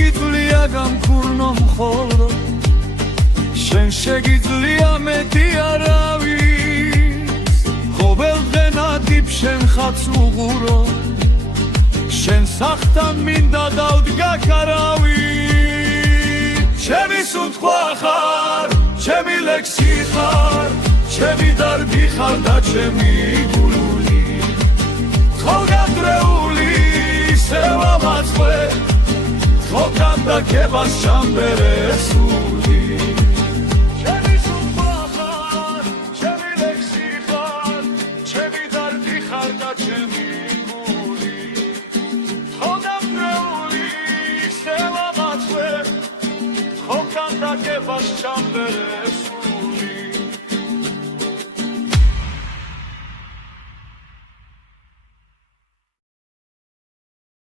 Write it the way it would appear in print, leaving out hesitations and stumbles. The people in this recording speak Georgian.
შეგიძლია გამქურნო მხოლო შენ შეგიძლია მეტი არავის ყოველდღე ნადიბ შენ ხაც უღურო შენ სახთან მინდა დავდგა ქარავი ჩემი სუნთქვა ხარ ჩემი ლექსი ხარ ჩემი დარგი ხარ და ჩემი გულული ხო გადრეული ისევ ამაწყლე ხო განდაკებას ჩამბერე სული ჩემი სუნთქვა ხარ ჩემი ლექსი ხარ ჩემი დარგი ხარ და ჩემი გული ხო გადრეული ისევ ამაწყლე ხო განდაკებას ჩამბერე სული